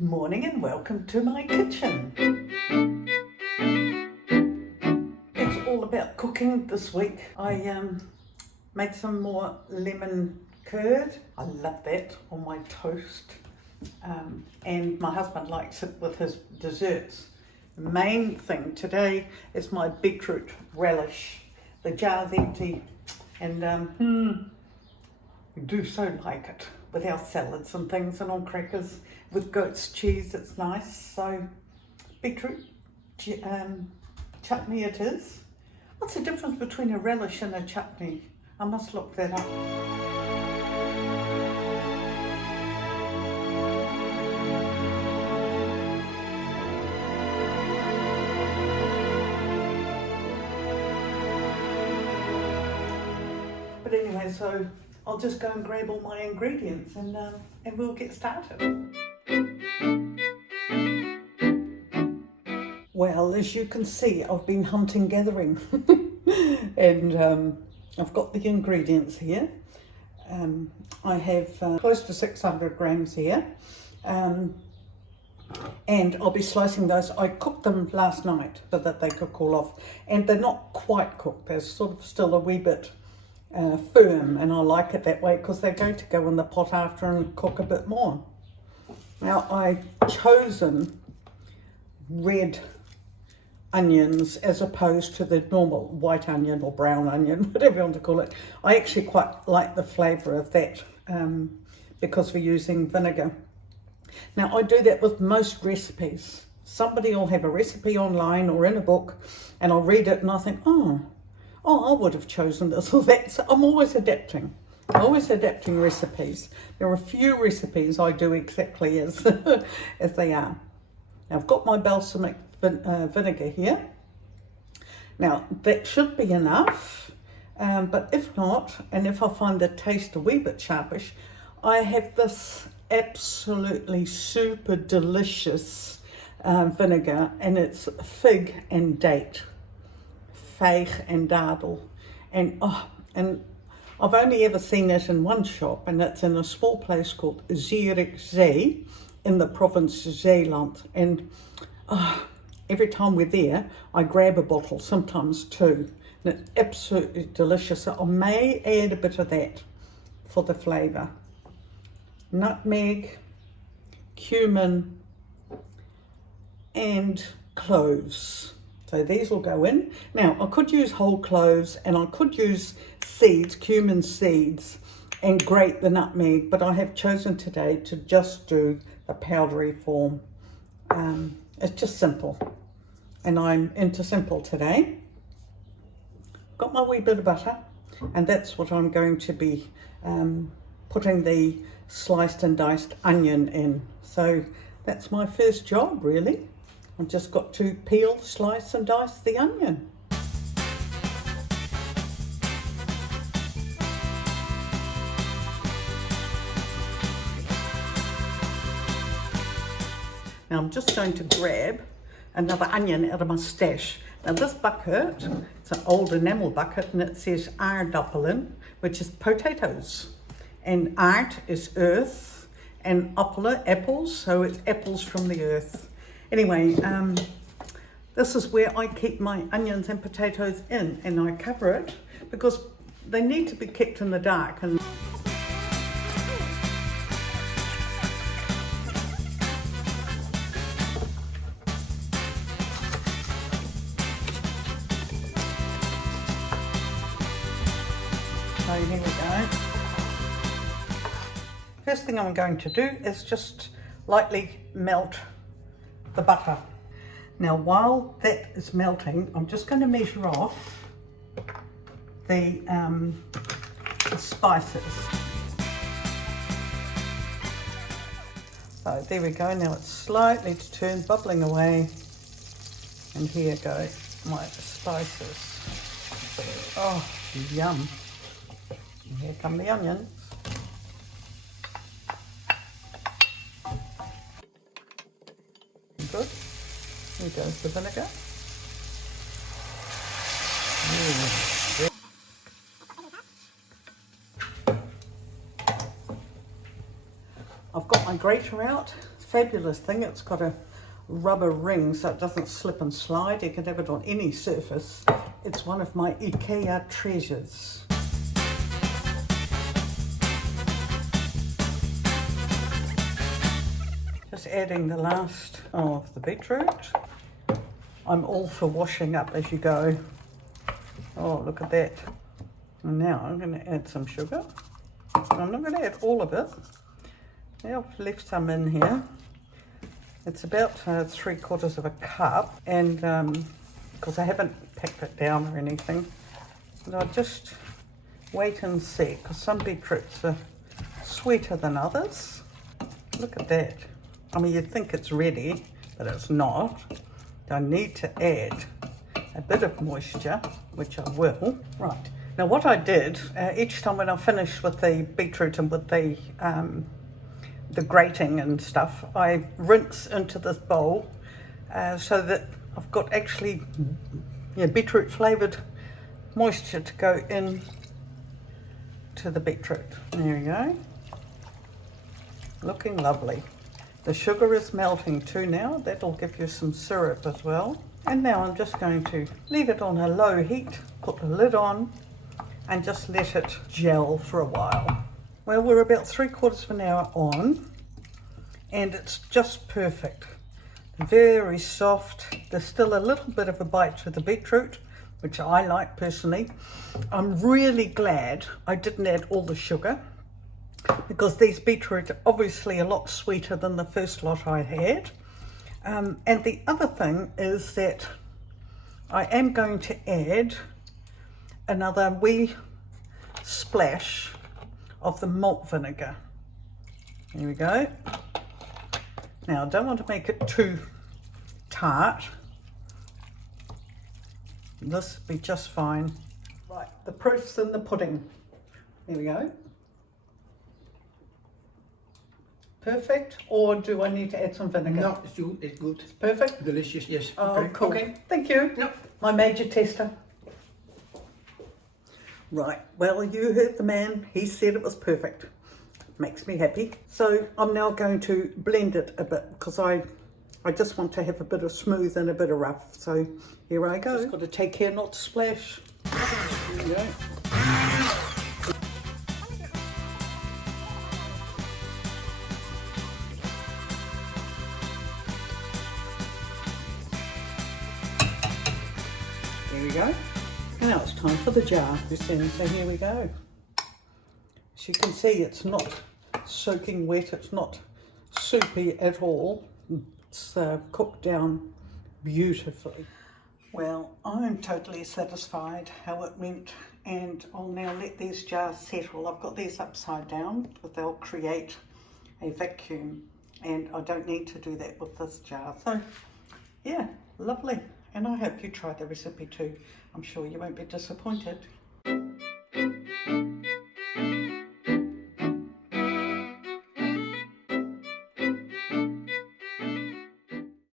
Good morning and welcome to my kitchen. It's all about cooking this week. I made some more lemon curd. I love that on my toast. And my husband likes it with his desserts. The main thing today is my beetroot relish. The jar's empty and we do so like it with our salads and things and on crackers with goat's cheese. It's nice. So beetroot chutney it is. What's the difference between a relish and a chutney? I must look that up. But anyway, so I'll just go and grab all my ingredients and we'll get started. Well, as you can see, I've been hunting gathering and I've got the ingredients here. I have close to 600 grams here and I'll be slicing those. I cooked them last night so that they could cool off, and they're not quite cooked. They're sort of still a wee bit firm, and I like it that way because they're going to go in the pot after and cook a bit more. Now I've chosen red onions as opposed to the normal white onion or brown onion, whatever you want to call it. I actually quite like the flavour of that because we're using vinegar. Now I do that with most recipes. Somebody will have a recipe online or in a book and I'll read it and I think, oh, I would have chosen this or that. So I'm always adapting. Recipes. There are a few recipes I do exactly as as they are. Now I've got my balsamic vinegar here. Now that should be enough, but if not, and if I find the taste a wee bit sharpish, I have this absolutely super delicious vinegar, and it's fig and date. Vijg and dadel, and I've only ever seen it in one shop, and it's in a small place called Zierikzee in the province of Zeeland. And every time we're there, I grab a bottle, sometimes two, and it's absolutely delicious. So I may add a bit of that for the flavour. Nutmeg, cumin, and cloves. So these will go in. Now I could use whole cloves and I could use seeds, cumin seeds, and grate the nutmeg, but I have chosen today to just do the powdery form. It's just simple, and I'm into simple today. Got my wee bit of butter, and that's what I'm going to be putting the sliced and diced onion in. So that's my first job, really. I've just got to peel, slice and dice the onion. Now I'm just going to grab another onion out of my stash. Now this bucket, it's an old enamel bucket, and it says aardappelen, which is potatoes. And aard is earth, and appelen, apples, so it's apples from the earth. Anyway, this is where I keep my onions and potatoes in, and I cover it because they need to be kept in the dark. And so here we go. First thing I'm going to do is just lightly melt the butter. Now while that is melting, I'm just going to measure off the spices. So there we go. Now it's slightly to turn, bubbling away, and here go my spices. Oh, yum. And here come the onions. Good. Here goes the vinegar. I've got my grater out. It's fabulous thing. It's got a rubber ring so it doesn't slip and slide. You can have it on any surface. It's one of my IKEA treasures. Just adding the last of the beetroot. I'm all for washing up as you go. Oh, look at that. And now I'm going to add some sugar. I'm not going to add all of it. Now I've left some in here. It's about 3/4 of a cup, and because I haven't packed it down or anything, but I'll just wait and see, because some beetroots are sweeter than others. Look at that. I mean, you'd think it's ready, but it's not. I need to add a bit of moisture, which I will. Right. Now what I did, each time when I finished with the beetroot and with the grating and stuff, I rinse into this bowl so that I've got actually beetroot flavoured moisture to go in to the beetroot. There we go. Looking lovely. The sugar is melting too now. That'll give you some syrup as well. And now I'm just going to leave it on a low heat, put the lid on, and just let it gel for a while. Well, we're about 3/4 of an hour on, and it's just perfect. Very soft. There's still a little bit of a bite to the beetroot, which I like personally. I'm really glad I didn't add all the sugar, because these beetroot are obviously a lot sweeter than the first lot I had. And the other thing is that I am going to add another wee splash of the malt vinegar. There we go. Now I don't want to make it too tart. This will be just fine. Right, the proof's in the pudding. There we go. Perfect, or do I need to add some vinegar? No, it's good. It's good. It's perfect? Delicious, yes. Oh, Okay. cool. Okay. Thank you. Yep. My major tester. Right, well, you heard the man. He said it was perfect. Makes me happy. So I'm now going to blend it a bit, because I just want to have a bit of smooth and a bit of rough. So here I go. Just got to take care not to splash. There we go. There we go. Now it's time for the jar. So here we go. As you can see, it's not soaking wet. It's not soupy at all. It's cooked down beautifully. Well, I'm totally satisfied how it went, and I'll now let these jars settle. I've got these upside down, but they'll create a vacuum, and I don't need to do that with this jar. So yeah, lovely. And I hope you try the recipe too. I'm sure you won't be disappointed.